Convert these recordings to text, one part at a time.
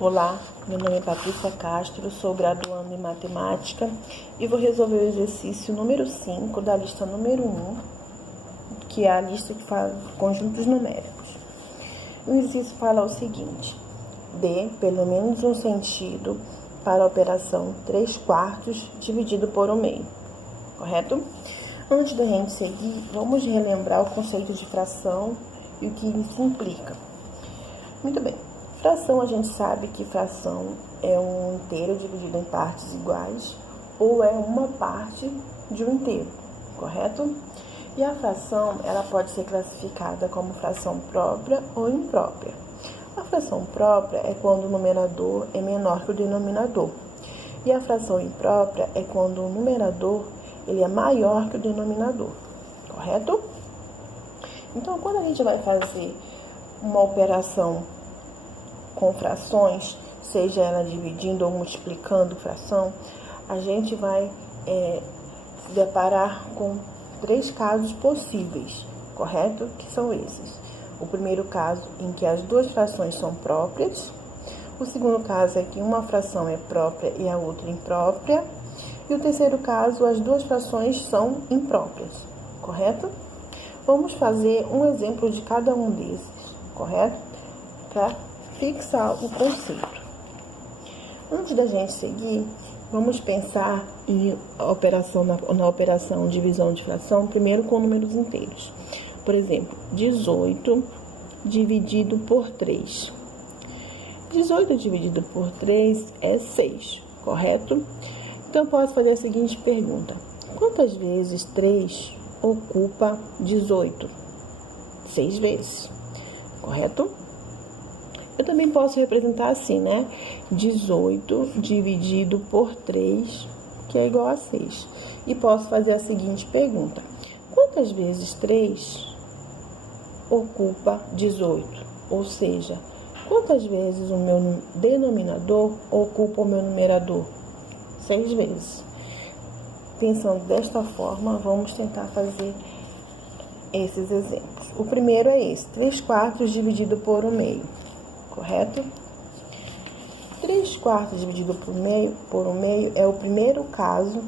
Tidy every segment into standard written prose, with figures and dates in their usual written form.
Olá, meu nome é Patrícia Castro, sou graduanda em Matemática e vou resolver o exercício número 5 da lista número 1, que é a lista que faz conjuntos numéricos. O exercício fala o seguinte: dê pelo menos um sentido para a operação 3/4 dividido por 1/2, correto? Antes da gente seguir, vamos relembrar o conceito de fração e o que isso implica. Muito bem. Fração, a gente sabe que fração é um inteiro dividido em partes iguais ou é uma parte de um inteiro, correto? E a fração, ela pode ser classificada como fração própria ou imprópria. A fração própria é quando o numerador é menor que o denominador. E a fração imprópria é quando o numerador ele é maior que o denominador, correto? Então, quando a gente vai fazer uma operação com frações, seja ela dividindo ou multiplicando fração, a gente vai se deparar com 3 casos possíveis, correto? Que são esses. O primeiro caso em que as duas frações são próprias. O segundo caso é que uma fração é própria e a outra imprópria. E o terceiro caso, as duas frações são impróprias, correto? Vamos fazer um exemplo de cada um desses, correto? Para fixar o conceito. Antes da gente seguir, vamos pensar na operação divisão de fração, primeiro com números inteiros. Por exemplo, 18 dividido por 3. 18 dividido por 3 é 6, correto? Então, eu posso fazer a seguinte pergunta: quantas vezes 3 ocupa 18? 6 vezes, correto? Eu também posso representar assim, né? 18 dividido por 3, que é igual a 6. E posso fazer a seguinte pergunta: quantas vezes 3 ocupa 18? Ou seja, quantas vezes o meu denominador ocupa o meu numerador? 6 vezes. Pensando desta forma, vamos tentar fazer esses exemplos. O primeiro é esse: 3/4 dividido por 1/2. Correto? 3/4 dividido por 1/2 é o primeiro caso,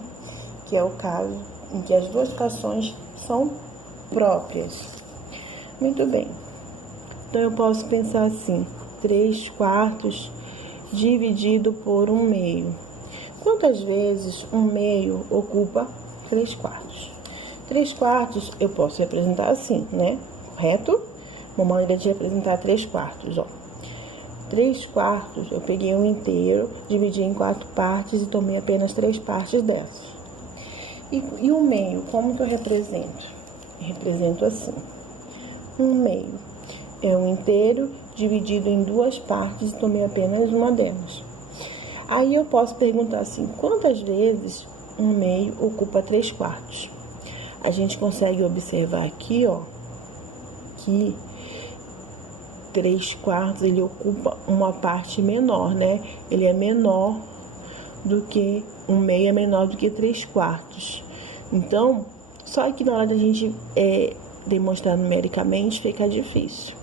que é o caso em que as duas frações são próprias. Muito bem. Então, eu posso pensar assim: 3/4 dividido por 1/2. Quantas vezes 1/2 ocupa 3/4? 3/4 eu posso representar assim, né? Correto? Uma maneira de representar 3/4, ó. 3/4, eu peguei um inteiro, dividi em 4 partes e tomei apenas 3 partes dessas. E o meio, como que eu represento? Eu represento assim: 1/2 é um inteiro dividido em 2 partes e tomei apenas uma delas. Aí eu posso perguntar assim: quantas vezes 1/2 ocupa 3/4? A gente consegue observar aqui, ó, que 3/4 ele ocupa uma parte menor, né? Ele é menor do que 1/2, é menor do que 3/4. Então, só que na hora da gente demonstrar numericamente fica difícil.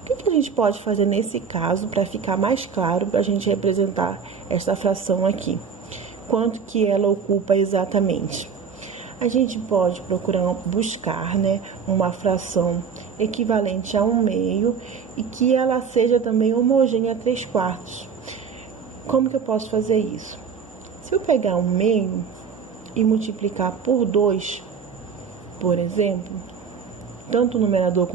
O que a gente pode fazer nesse caso para ficar mais claro, para a gente representar essa fração aqui? Quanto que ela ocupa exatamente? A gente pode buscar, né, uma fração equivalente a 1/2 e que ela seja também homogênea a 3/4. Como que eu posso fazer isso? Se eu pegar 1/2 e multiplicar por 2, por exemplo, tanto o numerador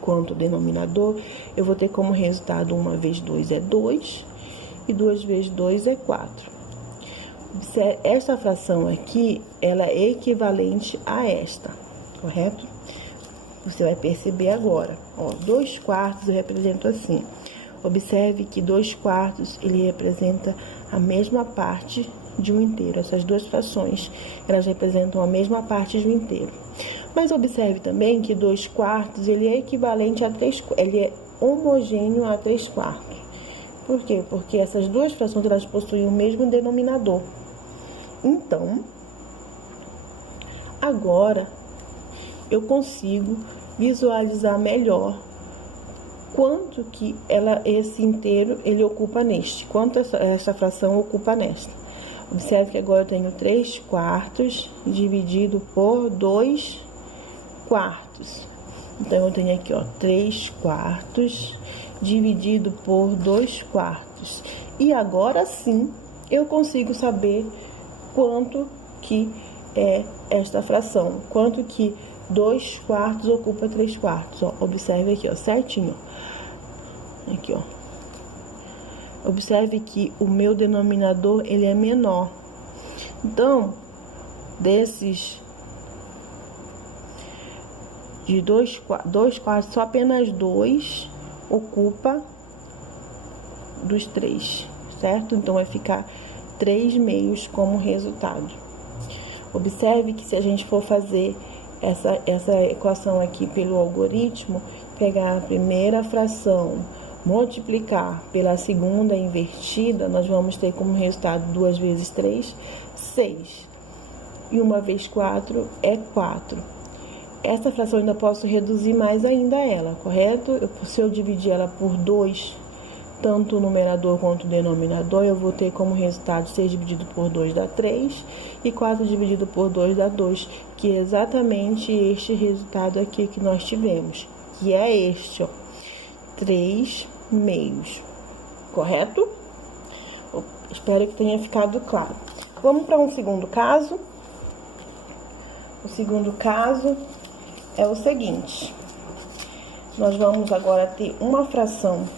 quanto o denominador, eu vou ter como resultado 1 vezes 2 é 2 e 2 vezes 2 é 4. Essa fração aqui, ela é equivalente a esta, correto? Você vai perceber agora, ó, 2/4 eu represento assim. Observe que 2/4 ele representa a mesma parte de um inteiro. Essas duas frações, elas representam a mesma parte de um inteiro. Mas observe também que 2/4 ele é equivalente a 3, ele é homogêneo a 3/4. Por quê? Porque essas duas frações elas possuem o mesmo denominador. Então, agora eu consigo visualizar melhor quanto que esse inteiro ele ocupa neste, quanto essa fração ocupa nesta. Observe que agora eu tenho 3/4 dividido por 2/4. Então, eu tenho aqui, ó, 3/4 dividido por 2/4. E agora sim, eu consigo saber quanto que é esta fração, quanto que 2/4 ocupa 3/4. Ó, observe aqui, ó, certinho. Aqui, ó. Observe que o meu denominador, ele é menor. Então, desses de 2/4, só apenas 2 ocupa dos 3, certo? Então, vai ficar 3/2 como resultado. Observe que se a gente for fazer essa equação aqui pelo algoritmo, pegar a primeira fração, multiplicar pela segunda invertida, nós vamos ter como resultado 2 vezes 3, 6. E 1 vezes 4 é 4. Essa fração eu ainda posso reduzir mais ainda ela, correto? Se eu dividir ela por 2, tanto o numerador quanto o denominador, eu vou ter como resultado 6 dividido por 2 dá 3 e 4 dividido por 2 dá 2, que é exatamente este resultado aqui que nós tivemos, que é este, ó, 3/2, correto? Espero que tenha ficado claro. Vamos para um segundo caso. O segundo caso é o seguinte: nós vamos agora ter uma fração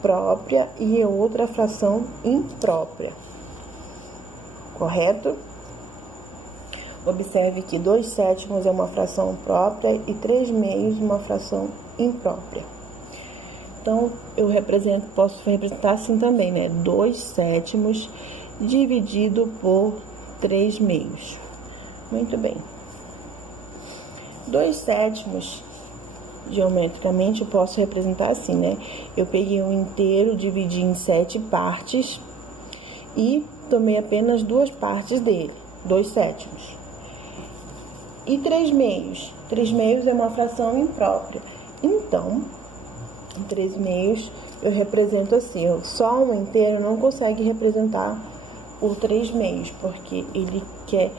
própria e outra fração imprópria, correto? Observe que 2/7 é uma fração própria e 3/2 uma fração imprópria. Então, posso representar assim também, né? 2/7 dividido por 3/2. Muito bem. 2/7, geometricamente, eu posso representar assim, né? Eu peguei um inteiro, dividi em 7 partes e tomei apenas 2 partes dele, 2/7. E 3/2? 3/2 é uma fração imprópria. Então, 3/2 eu represento assim, só um inteiro não consegue representar por 3/2, porque ele quer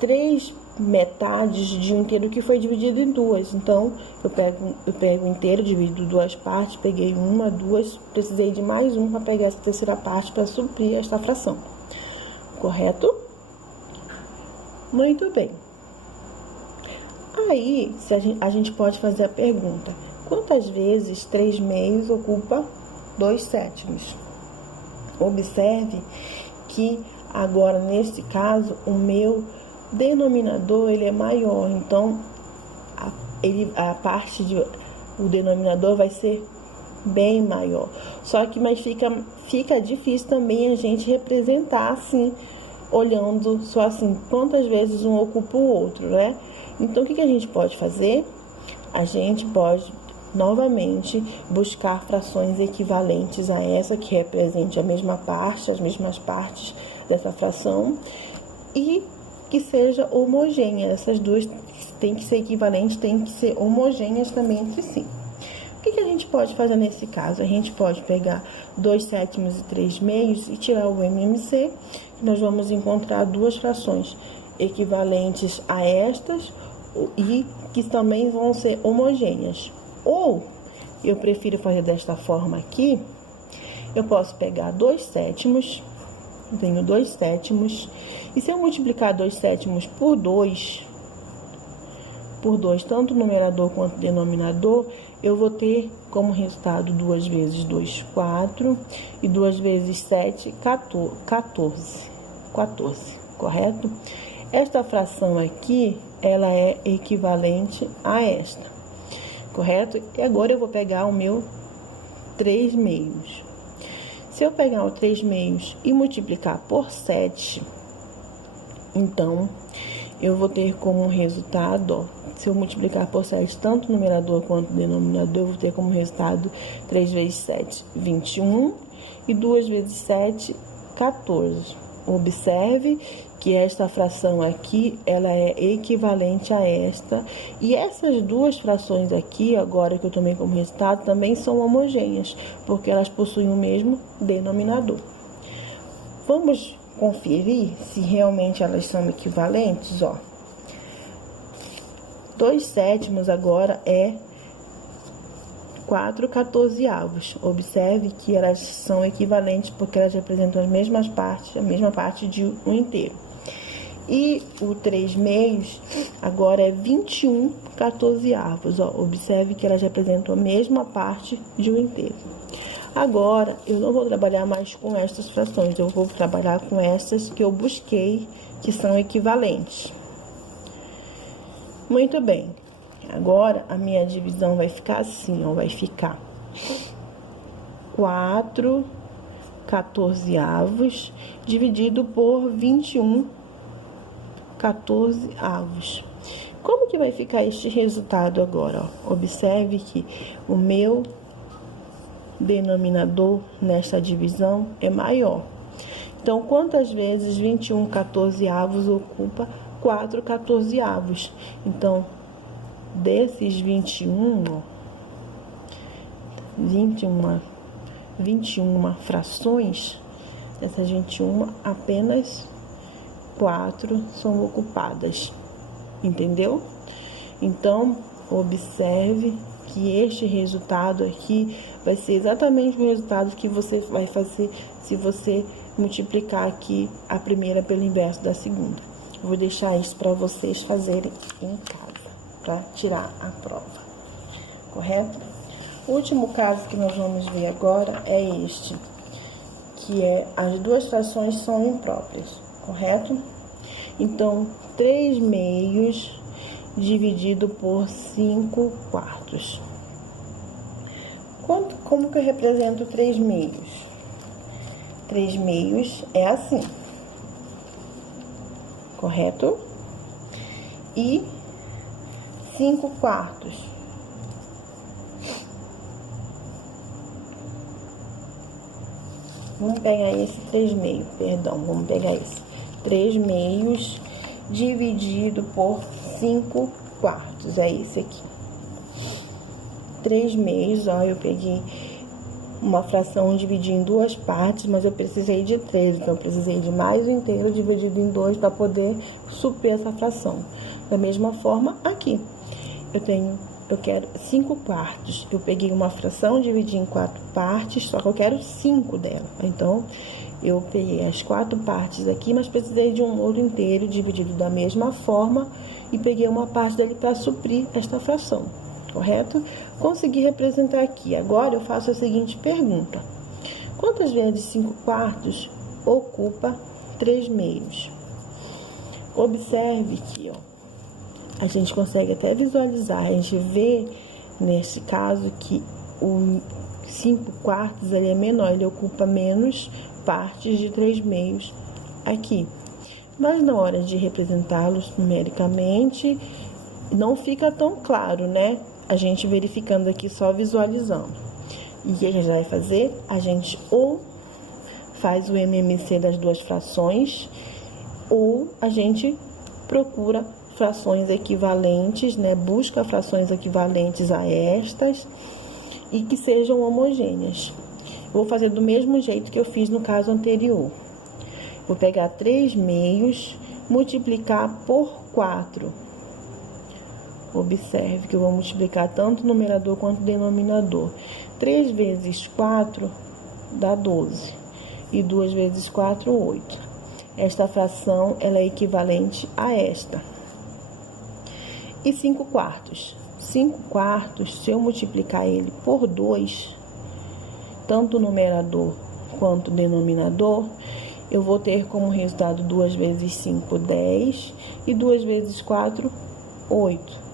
3 metades de um inteiro que foi dividido em 2. Então, eu pego o inteiro, divido 2 partes, peguei 1, 2, precisei de mais um para pegar essa terceira parte para suprir esta fração. Correto? Muito bem. Aí, a gente pode fazer a pergunta: quantas vezes 3/2 ocupa 2/7? Observe que agora, nesse caso, o meu denominador ele é maior, então o denominador vai ser bem maior. Mas fica difícil também a gente representar assim, olhando só assim, quantas vezes um ocupa o outro, né? Então, o que a gente pode fazer? A gente pode novamente buscar frações equivalentes a essa, que represente a mesma parte, as mesmas partes dessa fração, e que seja homogênea. Essas duas têm que ser equivalentes, têm que ser homogêneas também entre si. O que a gente pode fazer nesse caso? A gente pode pegar 2/7 e 3/2 e tirar o MMC, e nós vamos encontrar duas frações equivalentes a estas e que também vão ser homogêneas. Ou, eu prefiro fazer desta forma aqui, eu posso pegar 2/7, eu tenho 2/7, e se eu multiplicar 2/7 por 2, tanto o numerador quanto o denominador, eu vou ter como resultado 2 vezes 2, 4, e 2 vezes 7, 14, correto? Esta fração aqui, ela é equivalente a esta, correto? E agora eu vou pegar o meu 3/2. Se eu pegar o 3/2 e multiplicar por 7, então, eu vou ter como resultado, ó, se eu multiplicar por 7, tanto o numerador quanto o denominador, eu vou ter como resultado 3 vezes 7, 21, e 2 vezes 7, 14. Observe que esta fração aqui, ela é equivalente a esta. E essas duas frações aqui, agora que eu tomei como resultado, também são homogêneas, porque elas possuem o mesmo denominador. Vamos conferir se realmente elas são equivalentes, ó. 2/7 agora é 4/14. Observe que elas são equivalentes porque elas representam as mesmas partes, a mesma parte de um inteiro. E o 3/2 agora é 21/14. Ó, observe que elas representam a mesma parte de um inteiro. Agora, eu não vou trabalhar mais com estas frações, eu vou trabalhar com essas que eu busquei, que são equivalentes. Muito bem. Agora, a minha divisão vai ficar assim, ó, vai ficar 4/14 dividido por 21/14. Como que vai ficar este resultado agora, ó? Observe que o meu denominador nesta divisão é maior. Então, quantas vezes 21/14 ocupa 4/14? Então, desses 21 frações, dessas 21, apenas 4 são ocupadas, entendeu? Então, observe que este resultado aqui vai ser exatamente o resultado que você vai fazer se você multiplicar aqui a primeira pelo inverso da segunda. Eu vou deixar isso para vocês fazerem em casa, para tirar a prova, correto? O último caso que nós vamos ver agora é este, que é as duas frações são impróprias, correto? Então, 3/2 dividido por 5/4. Como que eu represento 3/2? 3/2 é assim, correto? E 5/4. Vamos pegar esse 3/2, perdão, vamos pegar esse 3/2 dividido por 5/4, é esse aqui. 3/2, ó, eu peguei uma fração dividida em duas partes, mas eu precisei de 3, então eu precisei de mais um inteiro dividido em 2 para poder suprir essa fração. Da mesma forma, aqui, eu quero 5/4. Eu peguei uma fração, dividi em 4 partes, só que eu quero 5 dela. Então, eu peguei as 4 partes aqui, mas precisei de um outro inteiro dividido da mesma forma e peguei uma parte dele para suprir esta fração, correto? Consegui representar aqui. Agora, eu faço a seguinte pergunta. Quantas vezes 5/4 ocupa 3/2? Observe que, ó, a gente consegue até visualizar, a gente vê, neste caso, que o 5/4 ele é menor, ele ocupa menos partes de 3/2 aqui. Mas na hora de representá-los numericamente, não fica tão claro, né? A gente verificando aqui, só visualizando. E o que a gente vai fazer? A gente ou faz o MMC das duas frações, ou a gente procura frações equivalentes, né? Busca frações equivalentes a estas e que sejam homogêneas. Vou fazer do mesmo jeito que eu fiz no caso anterior. Vou pegar 3/2, multiplicar por 4. Observe que eu vou multiplicar tanto o numerador quanto o denominador. 3 vezes 4 dá 12. E 2 vezes 4, 8. Esta fração, ela é equivalente a esta. E 5/4. 5/4, se eu multiplicar ele por 2, tanto o numerador quanto o denominador, eu vou ter como resultado 2 vezes 5, 10, e 2 vezes 4, 8.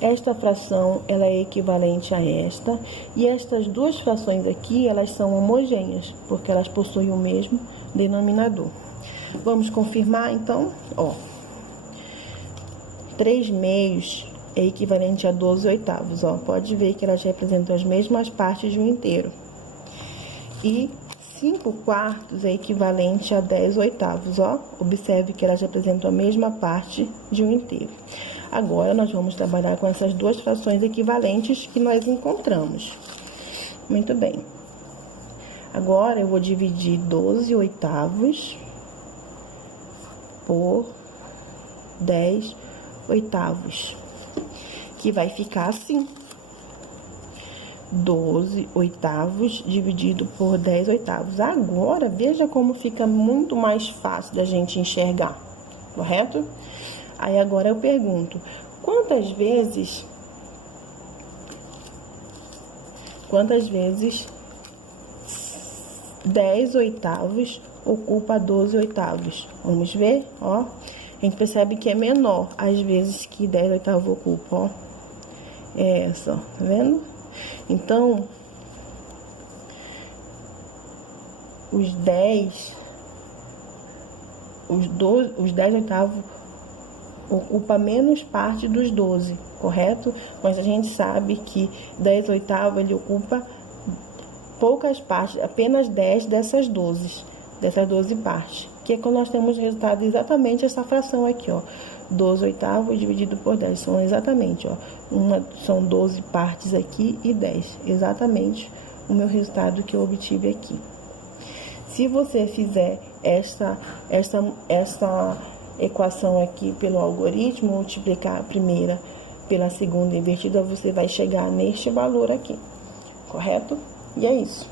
Esta fração, ela é equivalente a esta, e estas duas frações aqui, elas são homogêneas, porque elas possuem o mesmo denominador. Vamos confirmar, então, ó. 3/2 é equivalente a 12/8, ó. Pode ver que elas representam as mesmas partes de um inteiro. E 5/4 é equivalente a 10/8, ó. Observe que elas representam a mesma parte de um inteiro. Agora, nós vamos trabalhar com essas duas frações equivalentes que nós encontramos. Muito bem. Agora, eu vou dividir 12/8 por 10/8, que vai ficar assim. 12/8 dividido por 10/8. Agora, veja como fica muito mais fácil da gente enxergar, correto? Aí, agora eu pergunto, quantas vezes 10/8 ocupa 12/8? Vamos ver, ó. A gente percebe que é menor às vezes que 10/8 ocupa, ó. É essa, ó, tá vendo? Então, os 10/8 ocupa menos parte dos 12, correto? Mas a gente sabe que 10/8 ele ocupa poucas partes, apenas 10 dessas 12 partes. Que é quando nós temos o resultado exatamente essa fração aqui, ó. 12/8 dividido por 10, são exatamente, ó. São 12 partes aqui e 10. Exatamente o meu resultado que eu obtive aqui. Se você fizer essa equação aqui pelo algoritmo, multiplicar a primeira pela segunda invertida, você vai chegar neste valor aqui, correto? E é isso.